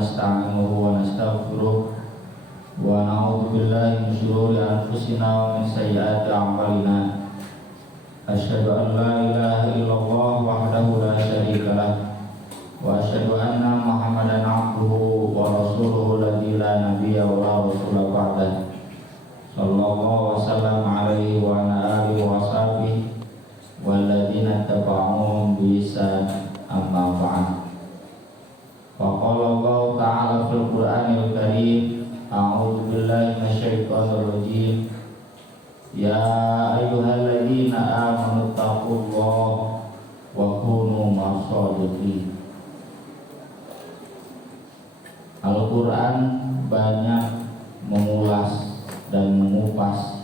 nasta'inuhu wa nastaghfiruh wa na'udzu billahi min shururi anfusina wa min sayyiati a'malina. Asyhadu an la ilaha illallah wahdahu la syarika lah wa asyhadu anna Muhammadan abduhu wa rasuluhu alladzi la nabiyya wa la rasula ba'dah. Sallallahu wasallam alaihi wa ala alihi wa sahbihi walladzina tabauhum bi ihsan amma ba'd. Faqala Allah ta'ala fil Qur'anil Karim, a'udzu billahi minasyaitonir rajim. Ya ayyuhalladzina amanu taqullaha wa kunu ma'as-shadiqin. Al-Quran banyak mengulas dan mengupas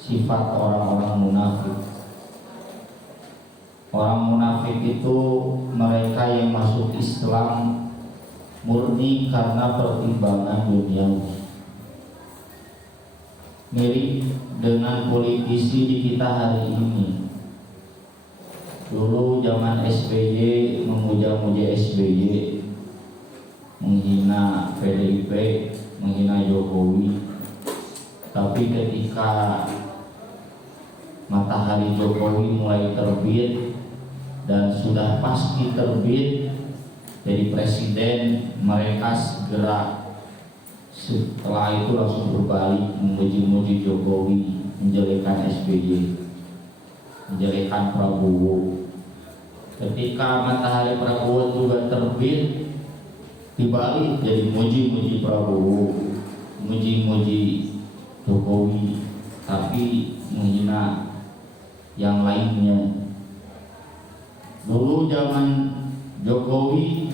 sifat orang-orang munafik. Orang munafik itu mereka yang masuk Islam murni karena pertimbangan duniawi. Mirip dengan politisi di kita hari ini. Dulu zaman SBY memuja-muja SBY, menghina PDIP, menghina Jokowi. Tapi ketika matahari Jokowi mulai terbit dan sudah pasti terbit jadi presiden, mereka segera setelah itu langsung berbalik memuji-muji Jokowi, menjelekan SBY, menjelekan Prabowo. Ketika matahari Prabowo juga terbit, dibalik jadi muji-muji Prabowo, muji-muji Jokowi, tapi menghina yang lainnya. Dulu zaman Jokowi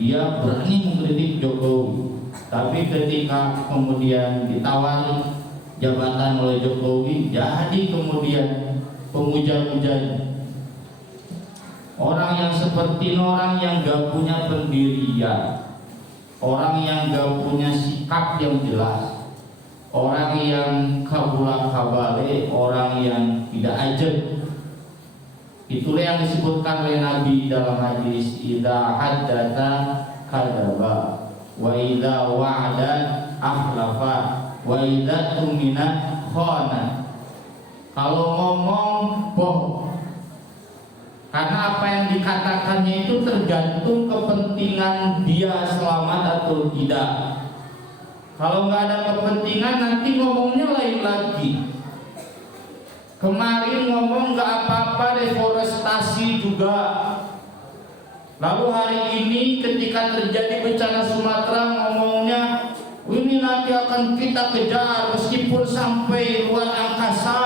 dia berani mengkritik Jokowi, tapi ketika kemudian ditawari jabatan oleh Jokowi, jadi kemudian pemuja-mujanya. Orang yang seperti orang yang gak punya pendirian, orang yang gak punya sikap yang jelas, orang yang kabula-kabale, orang yang tidak ajab. Itulah yang disebutkan oleh Nabi dalam hadis, idza haddatsa kadzaba wa idza wa'ada akhlafa wa idza tumina khana. Kalau ngomong bohong. Karena apa yang dikatakannya itu tergantung kepentingan dia selamat atau tidak. Kalau nggak ada kepentingan nanti ngomongnya lain lagi. Kemarin ngomong nggak apa-apa deforestasi juga. Lalu hari ini ketika terjadi bencana Sumatera ngomongnya ini nanti akan kita kejar meskipun sampai luar angkasa.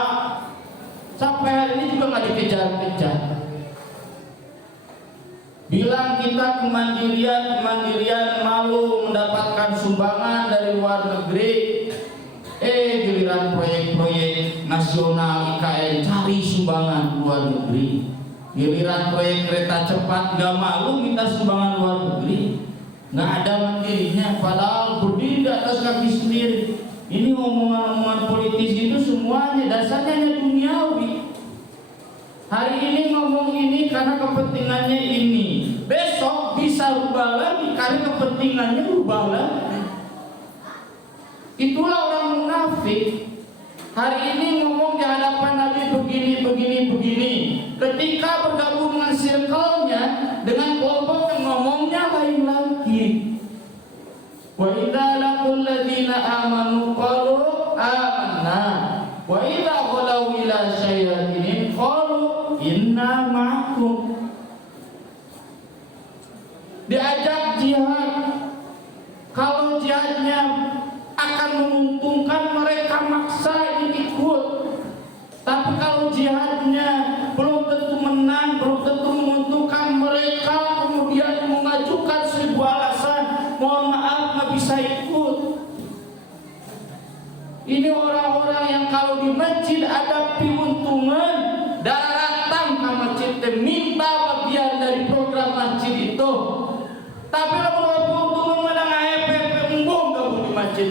Sampai hari ini juga nggak dikejar-kejar. Bilang kita kemandirian malu mendapatkan sumbangan dari luar negeri. Giliran proyek-proyek nasional IKN cari sumbangan luar negeri. Giliran proyek kereta cepat gak malu minta sumbangan luar negeri. Gak ada mandirinya, padahal berdiri di atas kaki sendiri. Ini omongan-omongan politis itu semuanya dasarnya duniawi. Hari ini ngomong ini karena kepentingannya ini, besok bisa rubah lagi karena kepentingannya rubah lagi. Itulah orang munafik. Hari ini ngomong di hadapan Nabi begini. Ketika bergabung dengan circle-nya, dengan kelompok yang ngomongnya lain lagi. Wa idza laqul ladzina amanu qalu amanna wa idza qalu ila syayatin qalu inna ma'akum. Diajak jihad, kalau jihadnya akan menguntungkan mereka maksa ini ikut. Tapi kalau jihadnya belum tentu menang, belum tentu menguntungkan mereka, kemudian mengajukan sebuah alasan, mohon maaf nggak bisa ikut. Ini orang-orang yang kalau di masjid ada keuntungan, datang ke masjid minta bagian dari program masjid itu. Tapi kalau keuntungan mana nggak embung kamu di masjid.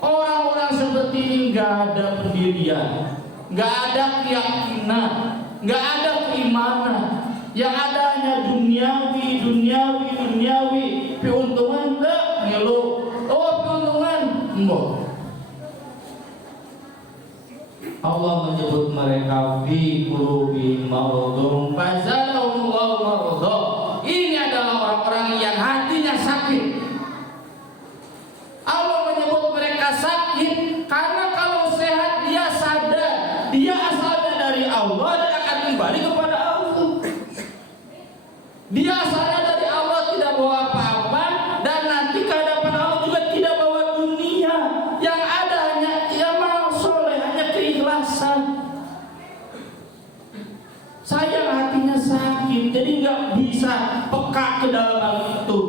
Orang-orang seperti ini nggak ada pendirian, nggak ada keyakinan, nggak ada keimanan. Yang ada hanya duniawi, Allah menyebut mereka fi qulubihim maradun fazadahumullahu marada. Ini adalah orang-orang yang hatinya sakit. Allah menyebut mereka sakit karena kalau sehat dia sadar dia asalnya dari Allah dan akan kembali kepada Allah. Dia asalnya dari Allah tidak bawa apa-apa dan nanti ke hadapan Allah juga tidak bawa dunia. Yang ada hanya amal soleh, hanya keikhlasan. Sayang hatinya sakit, jadi nggak bisa peka ke dalam hal itu.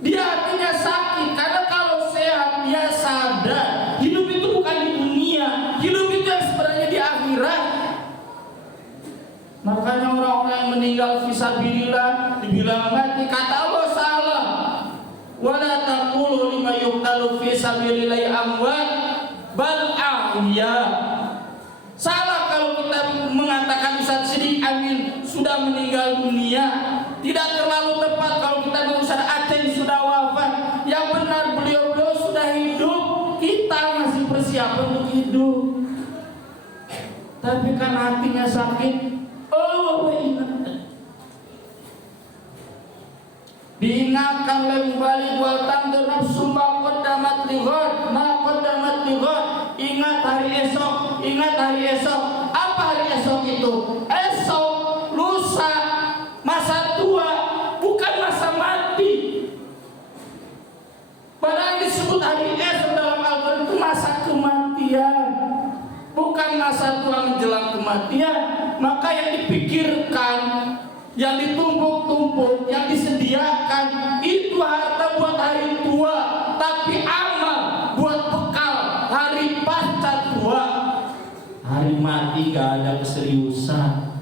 Dia hatinya sakit karena kalau sehat dia sadar hidup itu bukan di dunia, hidup itu yang sebenarnya di akhirat. Makanya orang-orang yang meninggal fisabilillah dibilang mati, kata Allah salah. Wala taqulu lima yuqtalu fisabilillah amwat bal ahya. Salah kalau kita mengatakan Ustaz Sidik Amin sudah meninggal dunia. Tidak terlalu tepat kalau kita bilang Ustaz Aceh sudah wafat. Yang benar beliau-beliau sudah hidup, kita masih persiapan untuk hidup. Tapi kan hatinya sakit. Oh, diingatkan kembali wal tandur nafsu ma qaddamat lighad, ma qaddamat lighad. Ingat hari esok, ingat hari esok. Apa hari esok itu? Esok, lusa, masa tua, bukan masa mati. Padahal disebut hari esok dalam Al-Quran itu masa kematian, bukan masa tua menjelang kematian. Maka yang dipikirkan, yang ditumpuk-tumpuk, yang disediakan itu harta buat hari tua, tapi amal buat bekal hari pasca tua. Hari mati gak ada keseriusan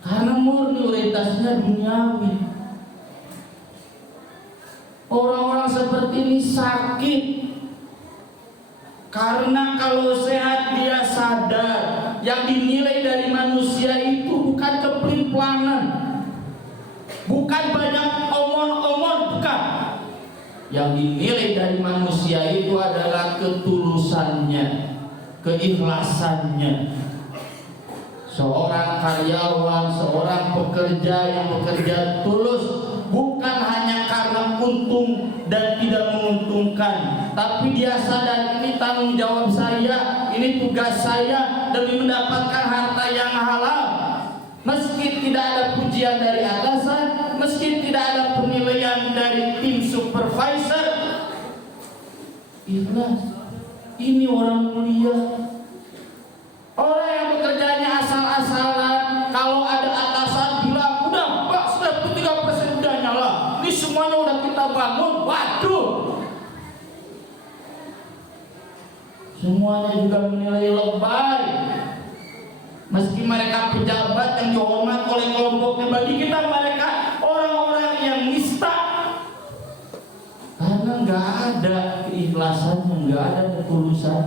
karena murni orientasinya duniawi. Orang-orang seperti ini sakit karena kalau sehat dia sadar yang dinilai dari manusia itu bukan keplimplanan, bukan banyak omon-omon, bukan. Yang dinilai dari manusia itu adalah ketulusannya, keikhlasannya. Seorang karyawan, seorang pekerja yang bekerja tulus bukan hanya karena untung dan tidak menguntungkan, tapi dia sadar ini tanggung jawab saya, ini tugas saya demi mendapatkan harta yang halal. Meski tidak ada pujian dari atasan, meski tidak ada penilaian dari tim supervisor, ikhlas. Ini orang mulia. Orang yang bekerjanya asal-asalan, kalau ada atasan bilang, udah Pak, sudah 3% udah nyala, ini semuanya udah kita bangun, waduh. Semuanya juga menilai lebay. Meski mereka pejabat yang dihormat oleh kelompoknya, bagi kita mereka orang-orang yang nista. Karena nggak ada keikhlasannya, nggak ada ketulusan.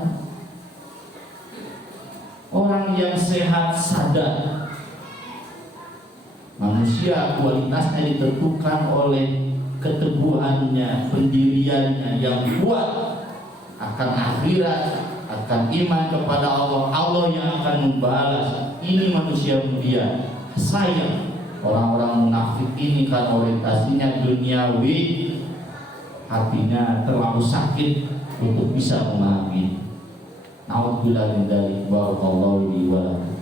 Orang yang sehat sadar manusia kualitasnya ditentukan oleh keteguhannya, pendiriannya yang kuat akan akhirat, akan iman kepada Allah. Allah yang akan membalas. Ini manusia mulia. Sayang orang-orang munafik ini kan orientasinya duniawi, hatinya terlalu sakit untuk bisa memahami. Na'udzubillah min dzalik. Barakallahu li wa lakum.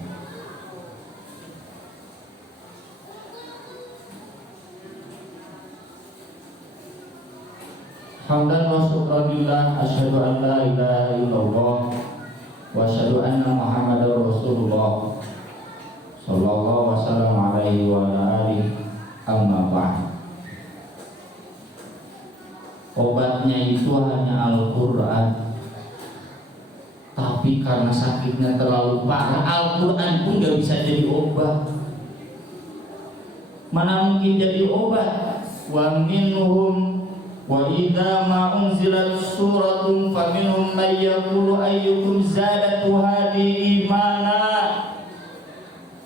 Hamdan wa syukranillah, asyhadu an la ilaha illallah wa asyhadu anna Muhammadar Rasulullah sallallahu wasallam alaihi wa ala alihi, amma ba'd. Obatnya itu hanya Al-Qur'an. Tapi karena sakitnya terlalu parah, Al-Quran pun gak bisa jadi obat. Mana mungkin jadi obat? Wa minhum wa idza ma unzilat suratun faminhum may yaqulu ayyukum zadatu hadhihi imana.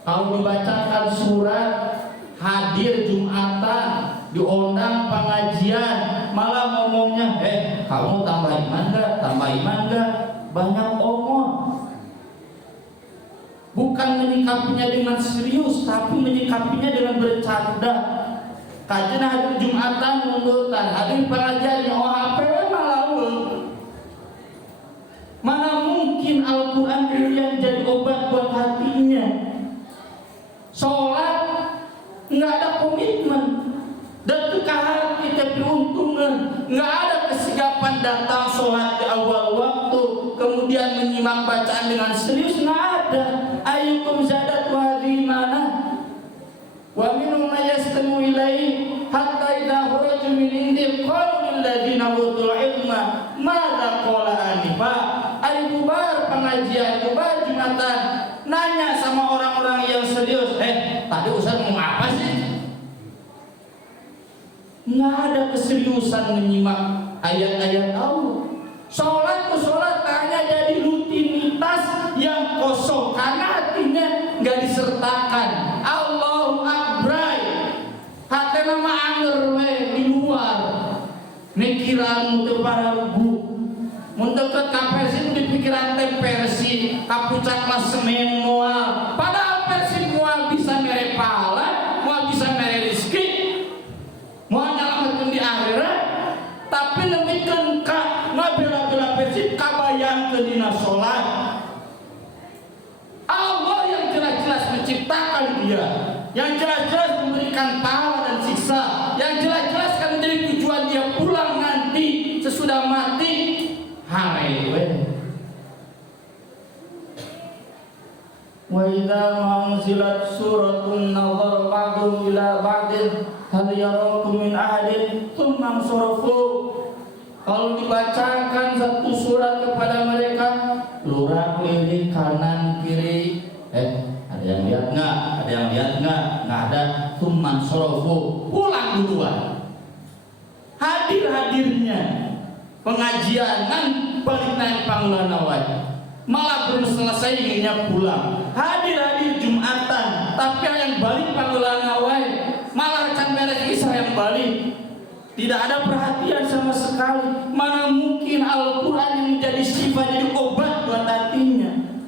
Kalau dibacakan surat, hadir Jumatan, diundang pengajian, malah ngomongnya, kamu tambah iman gak? Tambah iman gak? Banyak omong. bukan menyikapinya dengan serius, tapi menyikapinya dengan bercanda. Kajian hari Jumatan munduran, hari pengajian OHP malah mana mungkin Al-Quran kemudian jadi obat buat hatinya. Sholat nggak ada komitmen, dan kekahar kita peruntungan, nggak ada kesigapan datang sholat di awal waktu, kemudian menyimak bacaan dengan serius, nggak ada. Ayyukum zadat wahdi mana? Wa minhum yastami'u ilaihi hatta idza kharaju min indil qalu lil ladzina utul ilma madza qala anifa. Ari bubar pengajian, bubar Jumatan, nanya sama orang-orang yang serius, tadi Ustaz mau apa sih? Nggak ada keseriusan menyimak ayat-ayat Allah. Sholat ke sholat hanya jadi rutinitas yang kosong karena hatinya nggak disertakan. Allahu Akbar, hati nama anger di luar, mikiran untuk para lugu. Mendekat Persib di pikiran teh Persib, kapucak klasemen mual. Padahal Persib mual bisa mere pahala, mual bisa mere rezeki, mual nyelamatkan di akhirat. Tapi lebih kengkak ngabela-bela Persib kabayang ke dina sholat. Allah yang jelas-jelas menciptakan dia, yang jelas-jelas memberikan pahala dan siksa, yang jelas-jelas akan menjadi tujuan dia pulang nanti sesudah mati. Hai wa idza unzilat suratun nadhara ba'dhum ila ba'din hal yarakum min ahadin thumma sarafu. Kalau dibacakan satu surat kepada mereka, lurah keliling kanan kiri, ada yang lihat nggak? Ada yang lihat nggak? Nggak ada. Thumma sarafu, pulang duluan. Hadir-hadirnya pengajian balik naik panggilan awal, malah belum selesai inginnya pulang. Hadir Jumatan, tapi yang balik panggilan awal malah akan beres kisah yang balik. Tidak ada perhatian sama sekali. Mana mungkin Al-Quran yang menjadi sifat, jadi obat buat hatinya.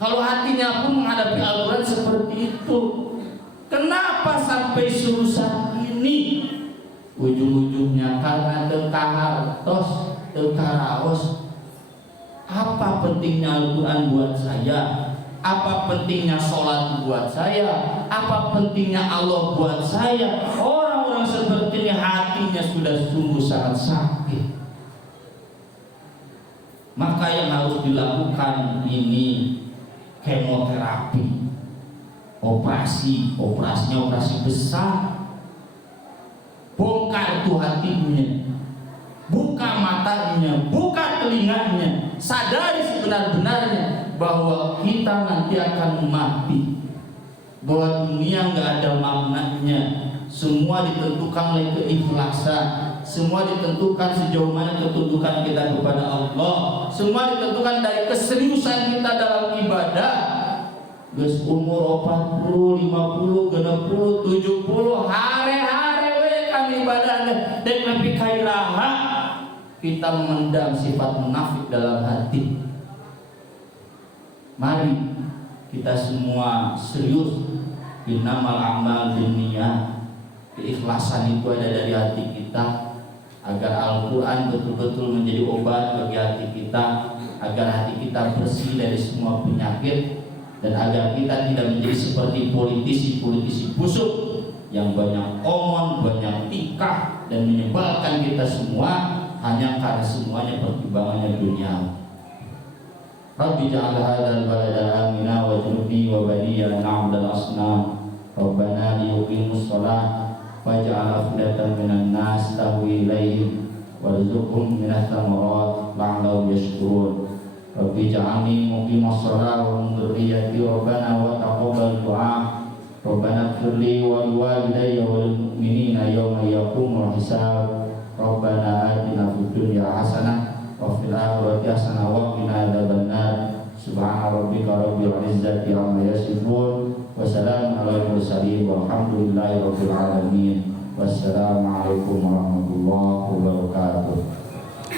Kalau hatinya pun menghadapi Al-Quran seperti itu, kenapa sampai susah ini? Ujung-ujungnya karena terkahartos, terkaraos. Apa pentingnya Al-Quran buat saya? Apa pentingnya sholat buat saya? Apa pentingnya Allah buat saya? Orang-orang seperti ini hatinya sudah sungguh sangat sakit. Maka yang harus dilakukan ini kemoterapi, operasinya operasi besar. Bongkar tuh hatinya, buka matanya, buka telinganya, sadari sebenar-benarnya bahwa kita nanti akan mati, bahwa dunia nggak ada maknanya. Semua ditentukan oleh keikhlasan, semua ditentukan sejauh mana ketundukan kita kepada Allah, semua ditentukan dari keseriusan kita dalam ibadah. Geus umur 40, 50, 60, 70, hari-hari kami ibadahnya dan lebih kairaha kita memendam sifat munafik dalam hati. Mari kita semua serius. Innamal a'mal binniyat. Keikhlasan itu ada dari hati kita, agar Al-Quran betul-betul menjadi obat bagi hati kita, agar hati kita bersih dari semua penyakit, dan agar kita tidak menjadi seperti politisi-politisi busuk yang banyak omong, banyak tikah, dan menyebalkan kita semua hanya karena semuanya pertimbangannya dunia. Rabbi ja'al hadzal balada amina wajnubni wa baniya na'budal asnam. Rabbana liyuqimus shalah waj'al afdatan minan nas tahwi ilaihim warzuqhum minats thamarat la'allahum yashkurun. Rabbi ja'alni muqimas shalah wa min dzurriyyati rabbana wa taqabbal du'a. Rabbana ighfirli wa liwalidayya wal mu'minina yawma yaqumul hisab. Rabbana atina fid dunya hasanah wa fil akhirati hasanah wa qina adzabannar. Subhana rabbika rabbil izzati amma yasifun wa salamun alal mursalin walhamdulillahi rabbil alamin. Wassalamualaikum warahmatullahi